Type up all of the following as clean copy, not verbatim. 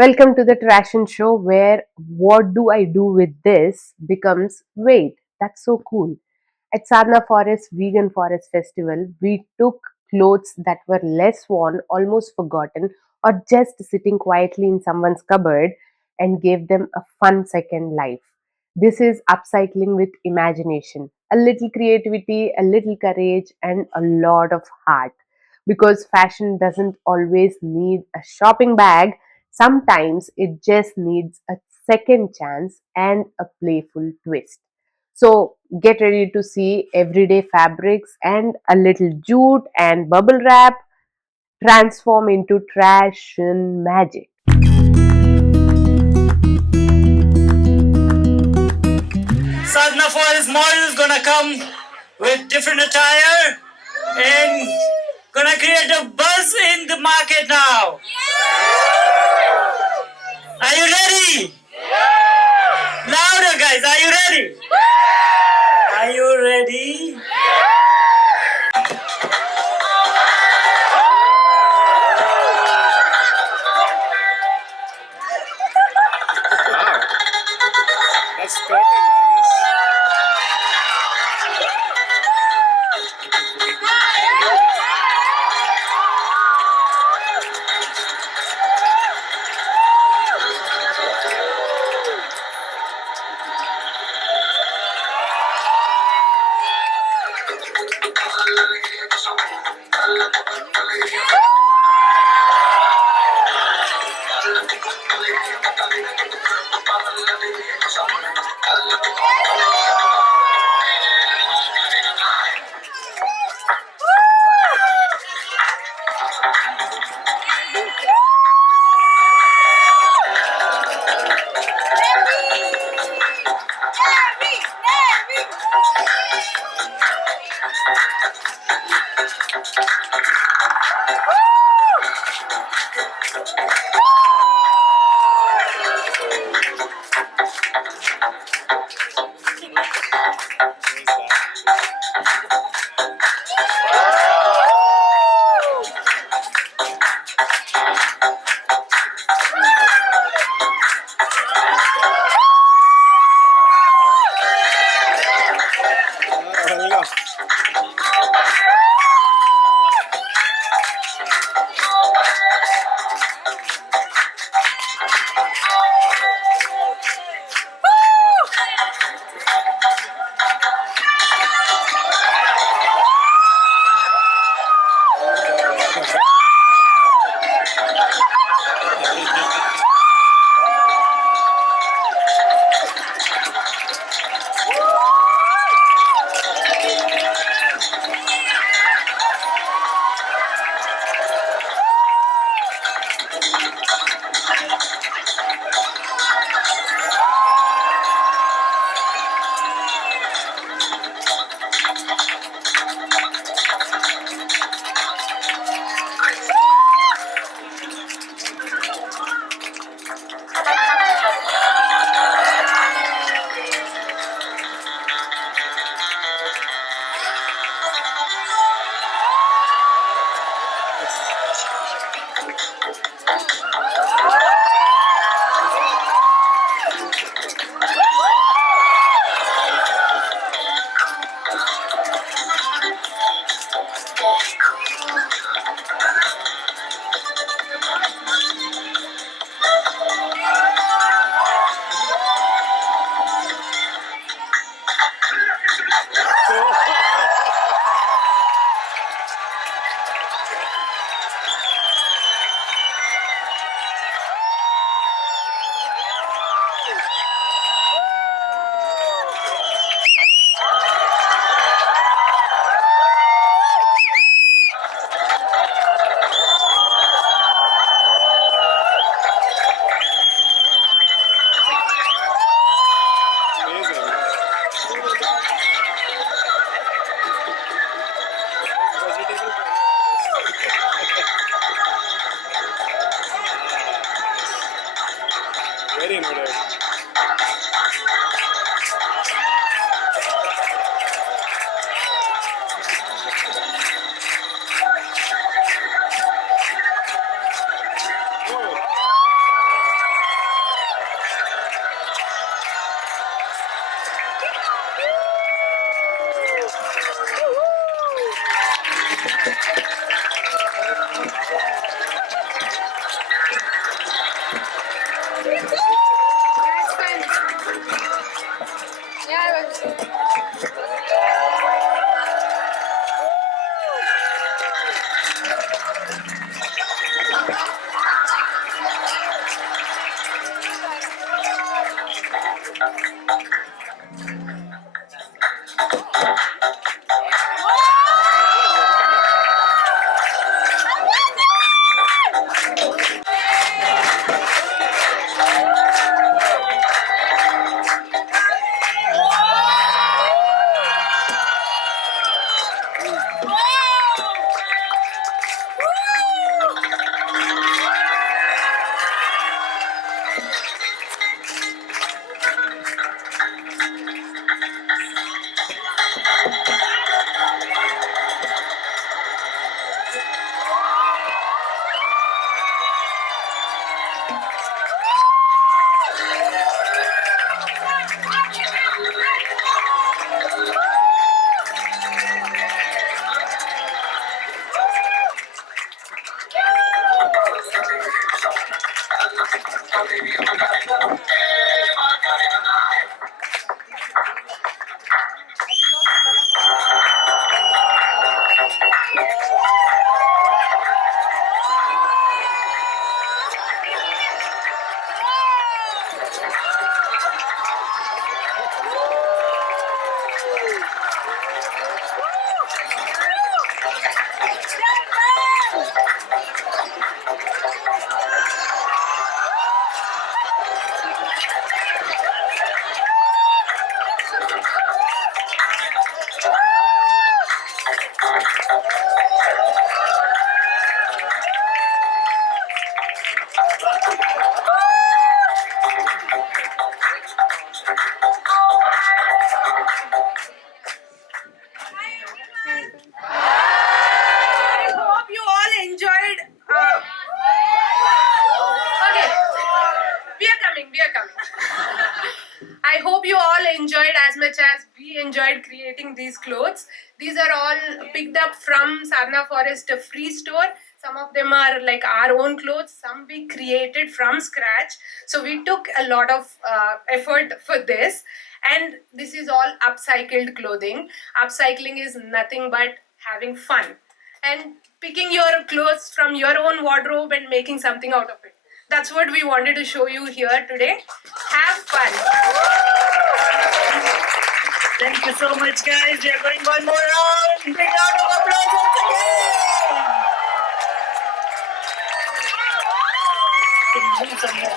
Welcome to the Trashion Show, where what do I do with this becomes wait, that's so cool. At Sadhana Forest Vegan Forest Festival, we took clothes that were less worn, almost forgotten, or just sitting quietly in someone's cupboard and gave them a fun second life. This is upcycling with imagination, a little creativity, a little courage, and a lot of heart. Because fashion doesn't always need a shopping bag, sometimes it just needs a second chance and a playful twist. So get ready to see everyday fabrics and a little jute and bubble wrap transform into trash and magic. Sadhana Forest model is gonna come with different attire and gonna create a buzz in the market now. Are you ready? Louder, guys. Are you ready? Are you ready? Wow, that's curtain, I guess. Very innovative. I hope you all enjoyed. Okay, we are coming. We are coming. I hope you all enjoyed as much as we enjoyed creating these clothes. These are all picked up from Sadhana Forest Free Store. Some of them are like our own clothes, some we created from scratch. So we took a lot of effort for this. And this is all upcycled clothing. Upcycling is nothing but having fun and picking your clothes from your own wardrobe and making something out of it. That's what we wanted to show you here today. Have fun. Thank you so much, guys. We are going one more round. Big round of applause once again.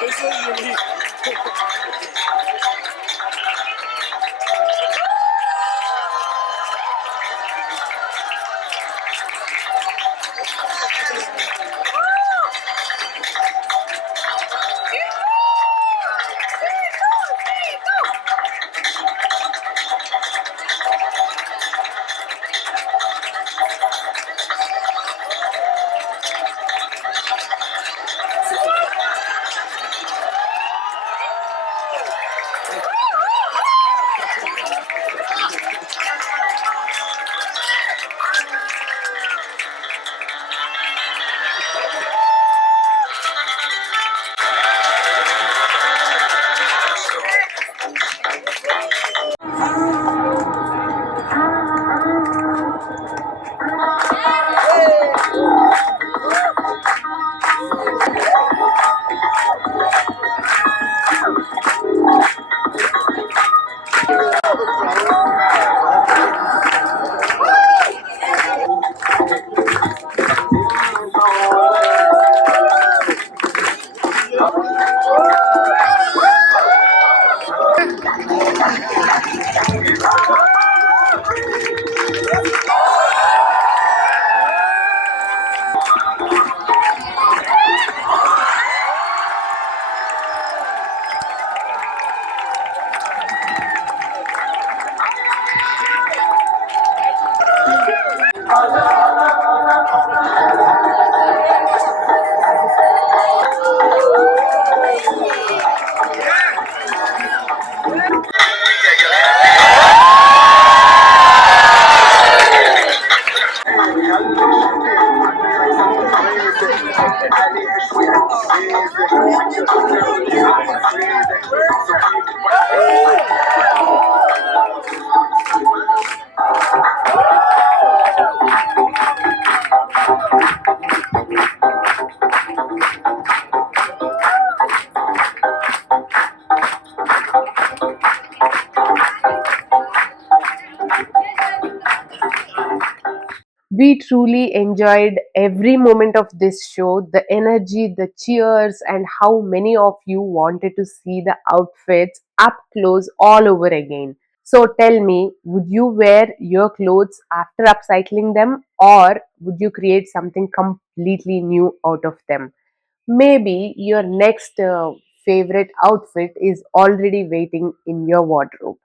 This is unique. We truly enjoyed every moment of this show, the energy, the cheers, and how many of you wanted to see the outfits up close all over again. So tell me, would you wear your clothes after upcycling them, or would you create something completely new out of them? Maybe your next favorite outfit is already waiting in your wardrobe.